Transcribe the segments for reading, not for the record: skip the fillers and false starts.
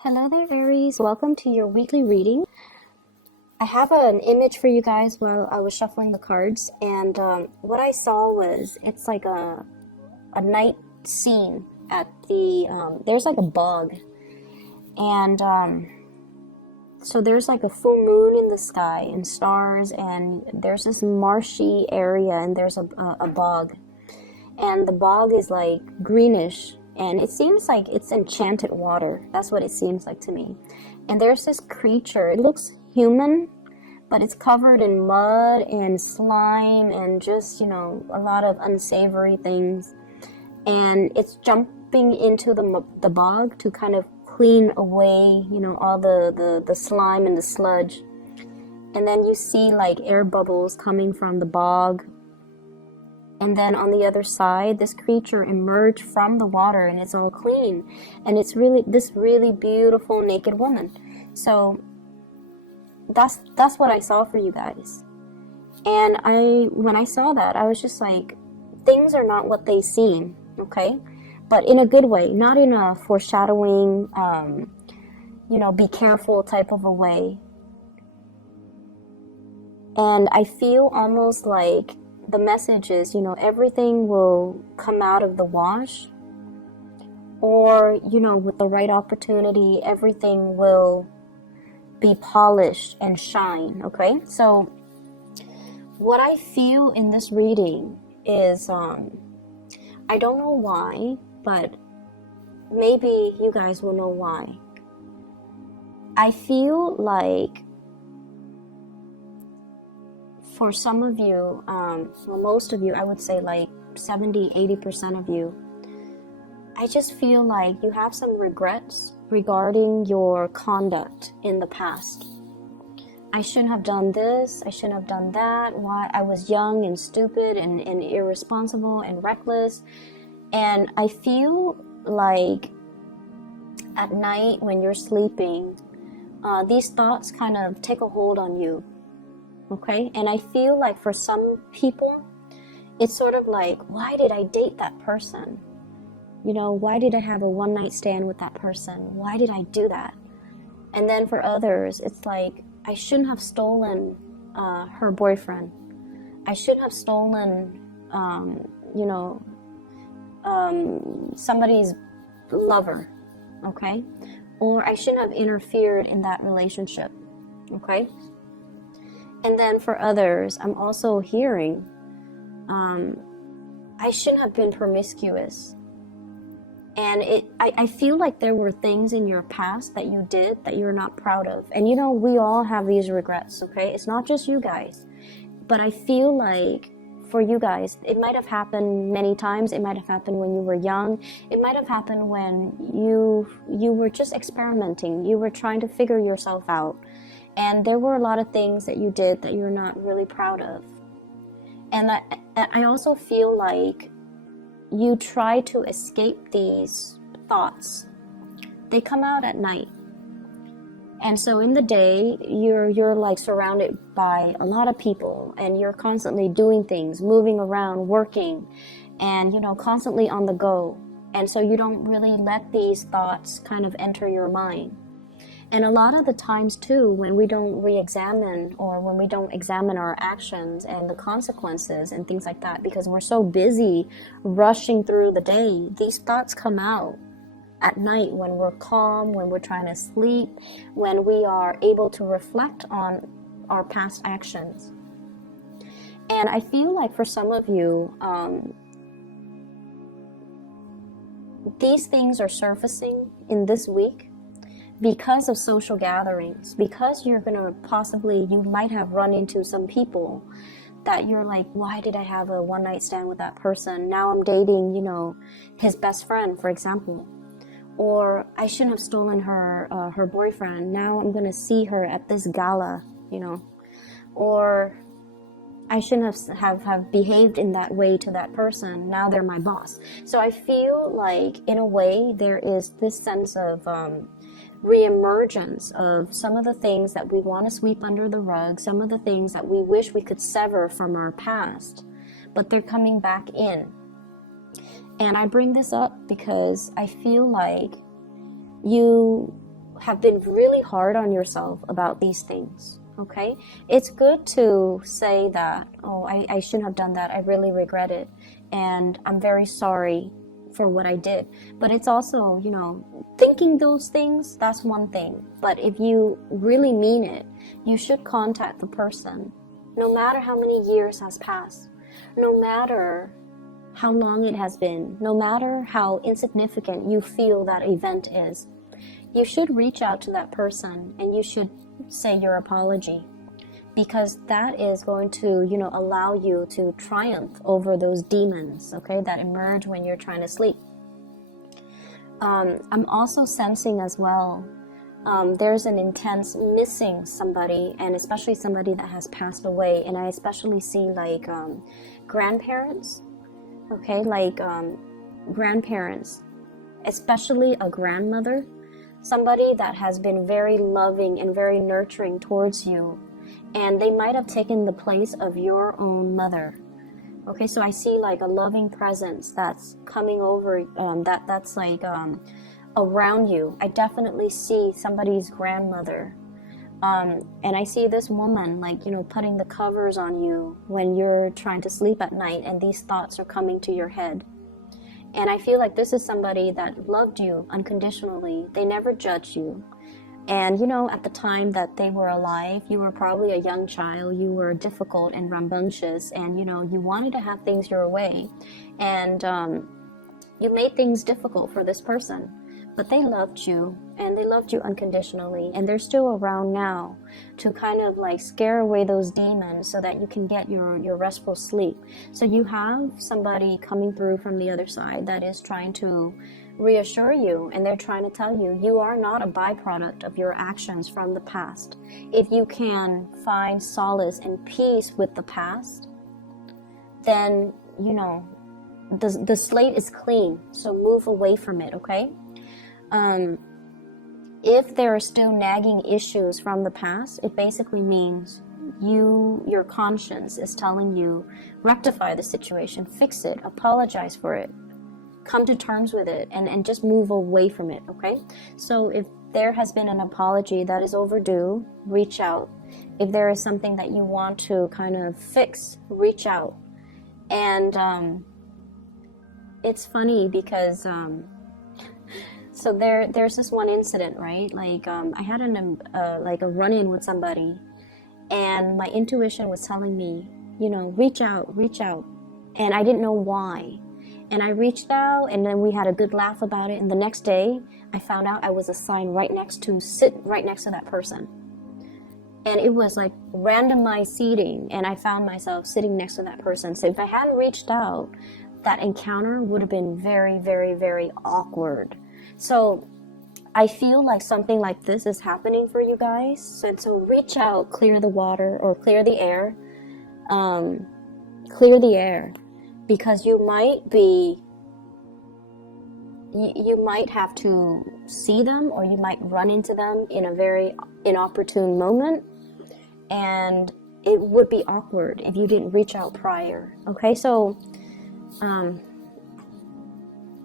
Hello there, Aries. Welcome to your weekly reading. I have an image for you guys while I was shuffling the cards, and what I saw was it's like a night scene at there's like a bog, and so there's like a full moon in the sky and stars, and there's this marshy area, and there's a bog, and the bog is like greenish. And it seems like it's enchanted water. That's what it seems like to me. And there's this creature. It looks human, but it's covered in mud and slime and just, a lot of unsavory things. And it's jumping into the bog to kind of clean away, all the slime and the sludge. And then you see like air bubbles coming from the bog. And then on the other side, this creature emerged from the water, and it's all clean. And it's really this really beautiful naked woman. So that's what I saw for you guys. And when I saw that, I was just like, things are not what they seem, okay? But in a good way, not in a foreshadowing, be careful type of a way. And I feel almost like the message is, everything will come out of the wash, or, with the right opportunity, everything will be polished and shine, okay? So what I feel in this reading is, I don't know why, but maybe you guys will know why. I feel like for some of you, most of you, I would say like 70-80% of you, I just feel like you have some regrets regarding your conduct in the past. I shouldn't have done this, I shouldn't have done that, why I was young and stupid and irresponsible and reckless. And I feel like at night when you're sleeping, these thoughts kind of take a hold on you. Okay, and I feel like for some people, it's sort of like, why did I date that person? Why did I have a one-night stand with that person? Why did I do that? And then for others, it's like, I shouldn't have stolen her boyfriend. I shouldn't have stolen, somebody's lover, okay? Or I shouldn't have interfered in that relationship, okay? And then for others, I'm also hearing, I shouldn't have been promiscuous. And I feel like there were things in your past that you did that you're not proud of. And we all have these regrets, okay? It's not just you guys. But I feel like for you guys, it might have happened many times. It might have happened when you were young. It might have happened when you were just experimenting. You were trying to figure yourself out. And there were a lot of things that you did that you're not really proud of. And I also feel like you try to escape these thoughts. They come out at night. And so in the day, you're like surrounded by a lot of people, and you're constantly doing things, moving around, working, and constantly on the go. And so you don't really let these thoughts kind of enter your mind. And a lot of the times too, when we don't re-examine, or when we don't examine our actions and the consequences and things like that, because we're so busy rushing through the day, these thoughts come out at night when we're calm, when we're trying to sleep, when we are able to reflect on our past actions. And I feel like for some of you, these things are surfacing in this week because of social gatherings, because you're going to you might have run into some people that you're like, why did I have a one-night stand with that person? Now I'm dating, his best friend, for example. Or I shouldn't have stolen her boyfriend. Now I'm going to see her at this gala, Or I shouldn't have behaved in that way to that person. Now they're my boss. So I feel like, in a way, there is this sense of re-emergence of some of the things that we want to sweep under the rug, some of the things that we wish we could sever from our past, but they're coming back in. And I bring this up because I feel like you have been really hard on yourself about these things. Okay, it's good to say that, oh, I shouldn't have done that, I really regret it, and I'm very sorry for what I did. But it's also, you know, thinking those things, that's one thing. But if you really mean it, you should contact the person, no matter how many years has passed, no matter how long it has been, no matter how insignificant you feel that event is. You should reach out to that person and you should say your apology, because that is going to, you know, allow you to triumph over those demons, okay, that emerge when you're trying to sleep. I'm also sensing as well, there's an intense missing somebody, and especially somebody that has passed away. And I especially see like grandparents, okay, like grandparents, especially a grandmother, somebody that has been very loving and very nurturing towards you, and they might have taken the place of your own mother. Okay, so I see like a loving presence that's coming over, that's like around you. I definitely see somebody's grandmother, and I see this woman, like, you know, putting the covers on you when you're trying to sleep at night, and these thoughts are coming to your head. And I feel like this is somebody that loved you unconditionally. They never judged you. And, you know, at the time that they were alive, you were probably a young child. You were difficult and rambunctious, and, you know, you wanted to have things your way. And you made things difficult for this person. But they loved you, and they loved you unconditionally. And they're still around now to kind of like scare away those demons so that you can get your restful sleep. So you have somebody coming through from the other side that is trying to reassure you, and they're trying to tell you, you are not a byproduct of your actions from the past. If you can find solace and peace with the past, then, you know, the slate is clean. So move away from it, okay? If there are still nagging issues from the past, it basically means your conscience is telling you, rectify the situation, fix it, apologize for it, come to terms with it, and just move away from it, okay? So if there has been an apology that is overdue, reach out. If there is something that you want to kind of fix, reach out. And it's funny because so there's this one incident, right? Like I had a run-in with somebody, and my intuition was telling me, you know, reach out, and I didn't know why. And I reached out, and then we had a good laugh about it. And the next day, I found out I was assigned sit right next to that person. And it was like randomized seating, and I found myself sitting next to that person. So if I hadn't reached out, that encounter would have been very, very, very awkward. So I feel like something like this is happening for you guys. So reach out, clear the water or clear the air. Clear the air, because you might have to see them, or you might run into them in a very inopportune moment, and it would be awkward if you didn't reach out prior. Okay, so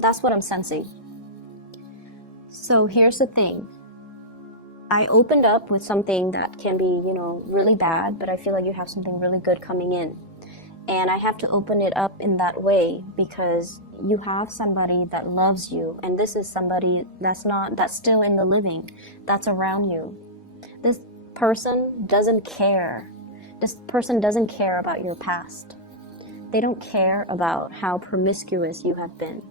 that's what I'm sensing. So here's the thing. I opened up with something that can be, you know, really bad, but I feel like you have something really good coming in. And I have to open it up in that way because you have somebody that loves you, and this is somebody that's still in the living, that's around you. This person doesn't care. This person doesn't care about your past. They don't care about how promiscuous you have been.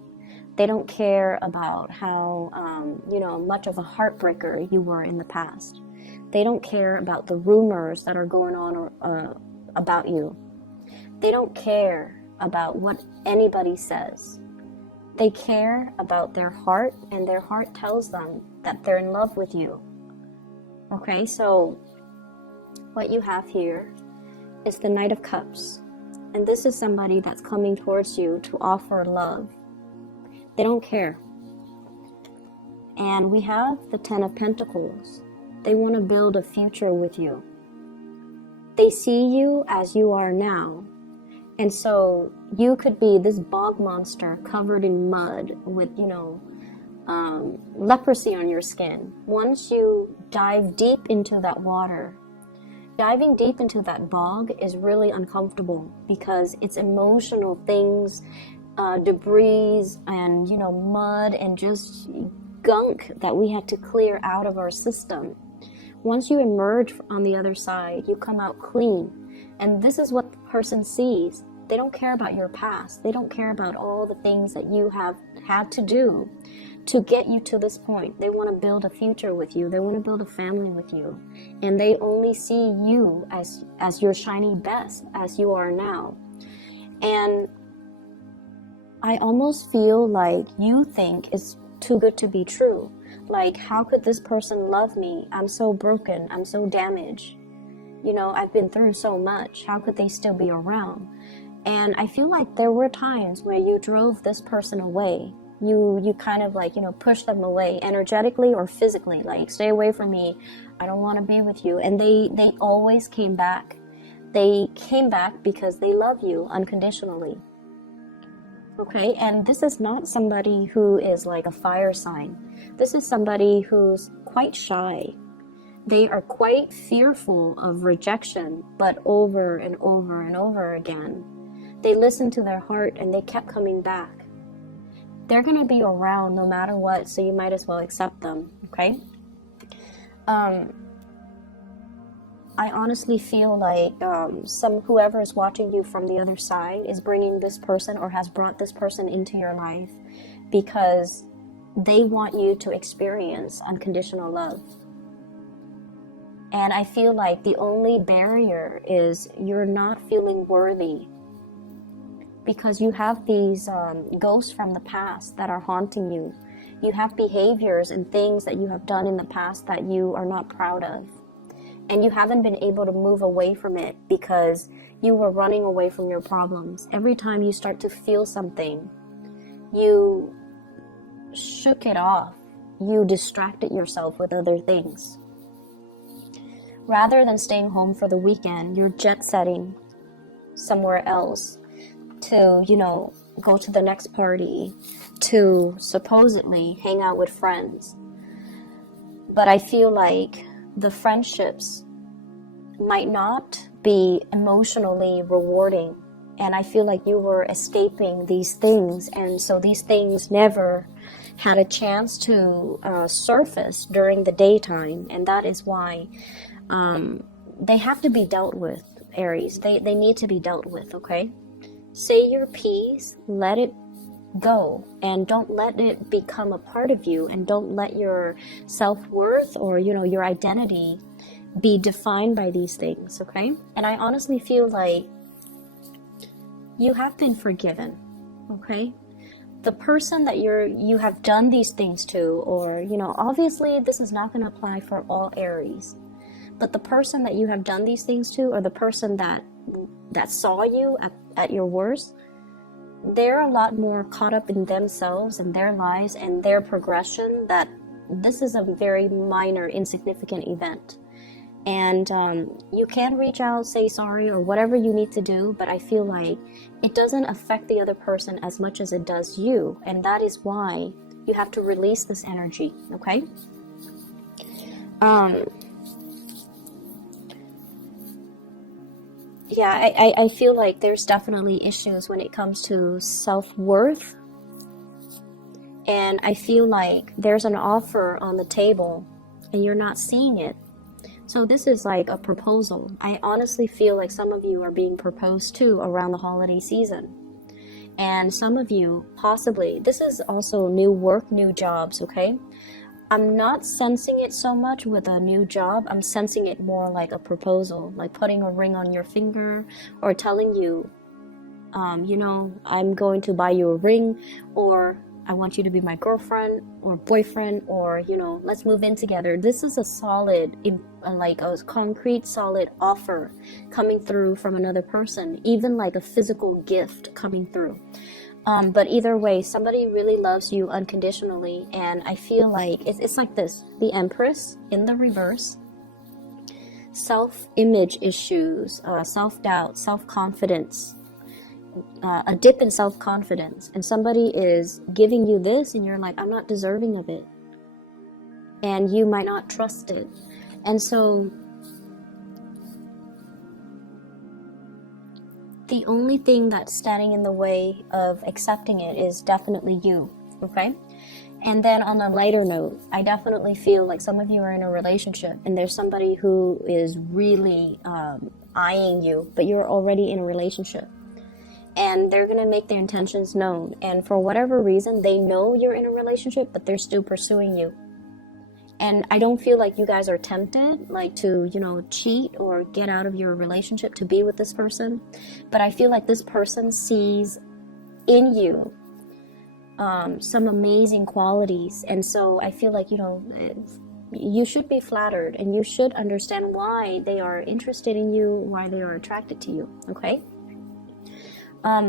They don't care about how, much of a heartbreaker you were in the past. They don't care about the rumors that are going on about you. They don't care about what anybody says. They care about their heart, and their heart tells them that they're in love with you. Okay, so what you have here is the Knight of Cups. And this is somebody that's coming towards you to offer love. They don't care. And we have the Ten of Pentacles. They want to build a future with you. They see you as you are now. And so you could be this bog monster covered in mud with, leprosy on your skin. Once you dive deep into that water, diving deep into that bog is really uncomfortable because it's emotional things, debris and, you know, mud and just gunk that we had to clear out of our system. Once you emerge on the other side, you come out clean. And this is what the person sees. They don't care about your past. They don't care about all the things that you have had to do to get you to this point. They want to build a future with you. They want to build a family with you. And they only see you as your shiny best, as you are now. And I almost feel like you think it's too good to be true. Like, how could this person love me? I'm so broken. I'm so damaged. You know, I've been through so much. How could they still be around? And I feel like there were times where you drove this person away. You kind of like, you know, pushed them away energetically or physically. Like, stay away from me. I don't want to be with you. And they always came back. They came back because they love you unconditionally. Okay, and this is not somebody who is like a fire sign. This is somebody who's quite shy. They are quite fearful of rejection, but over and over and over again. They listened to their heart and they kept coming back. They're going to be around no matter what, so you might as well accept them, okay? I honestly feel like whoever is watching you from the other side is bringing this person or has brought this person into your life because they want you to experience unconditional love. And I feel like the only barrier is you're not feeling worthy because you have these ghosts from the past that are haunting you. You have behaviors and things that you have done in the past that you are not proud of. And you haven't been able to move away from it because you were running away from your problems. Every time you start to feel something, you shook it off. You distracted yourself with other things. Rather than staying home for the weekend, you're jet setting somewhere else to, you know, go to the next party, to supposedly hang out with friends. But I feel like the friendships might not be emotionally rewarding. And I feel like you were escaping these things. And so these things never had a chance to surface during the daytime. And that is why they have to be dealt with, Aries. They need to be dealt with, okay? Say your piece, let it go, and don't let it become a part of you, and don't let your self-worth or, you know, your identity be defined by these things, okay? And I honestly feel like you have been forgiven, okay? The person that you have done these things to, or, you know, obviously this is not going to apply for all Aries, but the person that you have done these things to, or the person that saw you at your worst, they're a lot more caught up in themselves and their lives and their progression that this is a very minor, insignificant event. And you can reach out, say sorry, or whatever you need to do, but I feel like it doesn't affect the other person as much as it does you. And that is why you have to release this energy, okay? Yeah, I feel like there's definitely issues when it comes to self-worth. And I feel like there's an offer on the table and you're not seeing it. So this is like a proposal. I honestly feel like some of you are being proposed to around the holiday season. And some of you, possibly, this is also new work, new jobs, okay? I'm not sensing it so much with a new job. I'm sensing it more like a proposal, like putting a ring on your finger or telling you, you know, I'm going to buy you a ring, or I want you to be my girlfriend or boyfriend, or, you know, let's move in together. This is a solid, like a concrete, solid offer coming through from another person, even like a physical gift coming through. But either way, somebody really loves you unconditionally, and I feel like it's like this. The Empress in the reverse. Self-image issues, self-doubt, self-confidence. a dip in self-confidence, and somebody is giving you this and you're like, I'm not deserving of it, and you might not trust it. And so the only thing that's standing in the way of accepting it is definitely you, okay? And then on a lighter note, I definitely feel like some of you are in a relationship and there's somebody who is really eyeing you, but you're already in a relationship. And they're going to make their intentions known. And for whatever reason, they know you're in a relationship, but they're still pursuing you. And I don't feel like you guys are tempted, like to, cheat or get out of your relationship to be with this person. But I feel like this person sees in you some amazing qualities. And so I feel like, you should be flattered and you should understand why they are interested in you, why they are attracted to you, okay?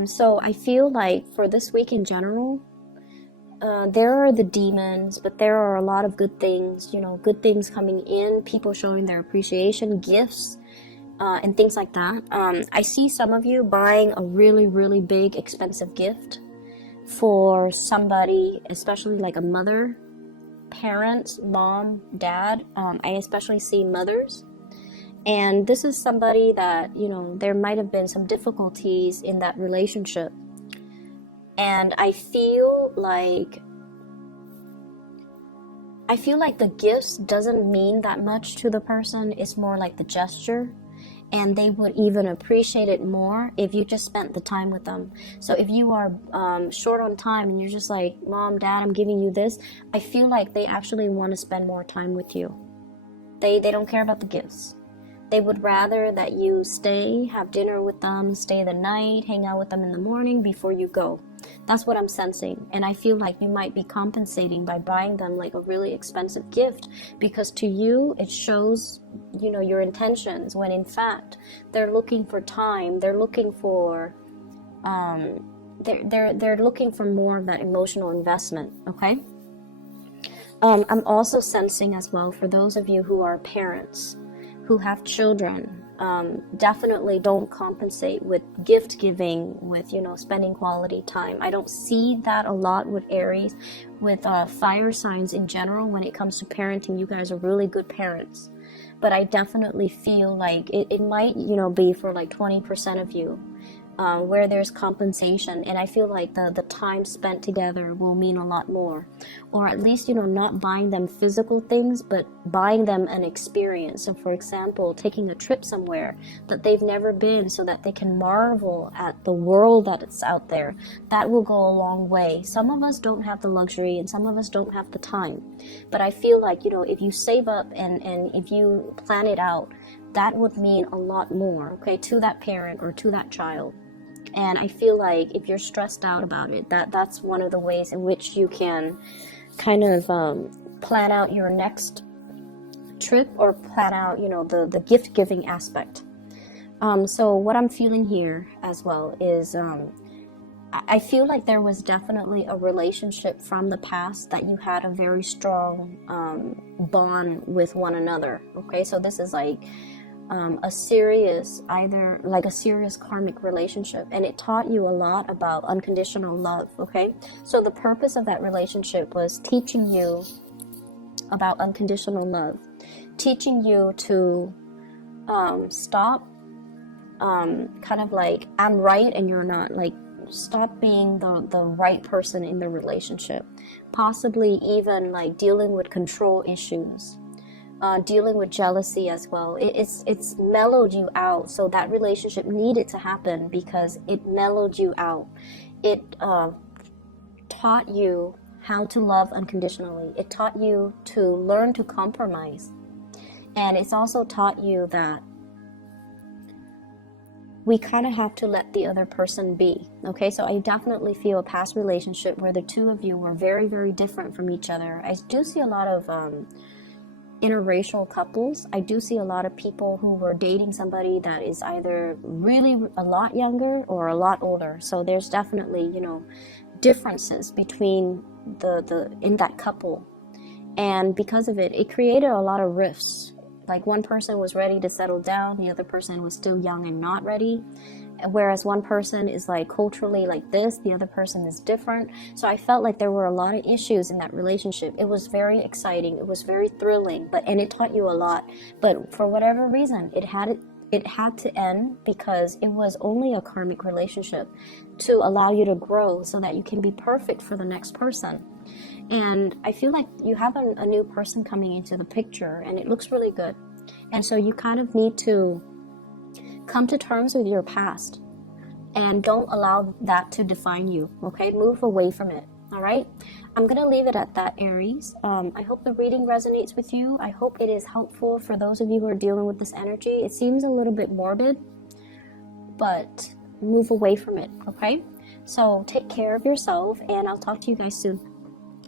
So I feel like for this week in general, there are the demons, but there are a lot of good things, good things coming in, people showing their appreciation, gifts, and things like that. I see some of you buying a really, really big, expensive gift for somebody, especially like a mother, parents, mom, dad. I especially see mothers. And this is somebody that, there might have been some difficulties in that relationship. And I feel like the gifts doesn't mean that much to the person. It's more like the gesture. And they would even appreciate it more if you just spent the time with them. So if you are short on time and you're just like, Mom, Dad, I'm giving you this, I feel like they actually want to spend more time with you. They don't care about the gifts. They would rather that you stay, have dinner with them, stay the night, hang out with them in the morning before you go. That's what I'm sensing. And I feel like you might be compensating by buying them like a really expensive gift, because to you it shows, your intentions, when in fact they're looking for time. They're looking for they're looking for more of that emotional investment, okay? I'm also sensing as well, for those of you who are parents, who have children, definitely don't compensate with gift giving, with spending quality time. I don't see that a lot with Aries, with fire signs in general. When it comes to parenting, you guys are really good parents, but I definitely feel like it might be for like 20% of you, where there's compensation. And I feel like the time spent together will mean a lot more, or at least not buying them physical things, but buying them an experience. So for example, taking a trip somewhere that they've never been, so that they can marvel at the world that it's out there. That will go a long way. Some of us don't have the luxury and some of us don't have the time, but I feel like if you save up and if you plan it out, that would mean a lot more, okay, to that parent or to that child. And I feel like if you're stressed out about it, that's one of the ways in which you can kind of plan out your next trip, or plan out, the gift giving aspect. So what I'm feeling here as well is I feel like there was definitely a relationship from the past that you had a very strong bond with one another. Okay, so this is like a serious karmic relationship, and it taught you a lot about unconditional love. Okay, so the purpose of that relationship was teaching you about unconditional love, teaching you to stop kind of like, I'm right and you're not, like stop being the right person in the relationship, possibly even like dealing with control issues, dealing with jealousy as well. It's mellowed you out. So that relationship needed to happen because it mellowed you out. It taught you how to love unconditionally. It taught you to learn to compromise. And it's also taught you that we kind of have to let the other person be. Okay, so I definitely feel a past relationship where the two of you were very, very different from each other. I do see a lot of interracial couples. I do see a lot of people who were dating somebody that is either really a lot younger or a lot older. So there's definitely, differences between the in that couple. And because of it, it created a lot of rifts Like one person was ready to settle down, the other person was still young and not ready. Whereas one person is like culturally like this, the other person is different. So I felt like there were a lot of issues in that relationship. It was very exciting, it was very thrilling, and it taught you a lot. But for whatever reason, it had to end, because it was only a karmic relationship to allow you to grow so that you can be perfect for the next person. And I feel like you have a new person coming into the picture, and it looks really good. And so you kind of need to come to terms with your past and don't allow that to define you, okay? Move away from it, all right? I'm going to leave it at that, Aries. I hope the reading resonates with you. I hope it is helpful for those of you who are dealing with this energy. It seems a little bit morbid, but move away from it, okay? So take care of yourself, and I'll talk to you guys soon.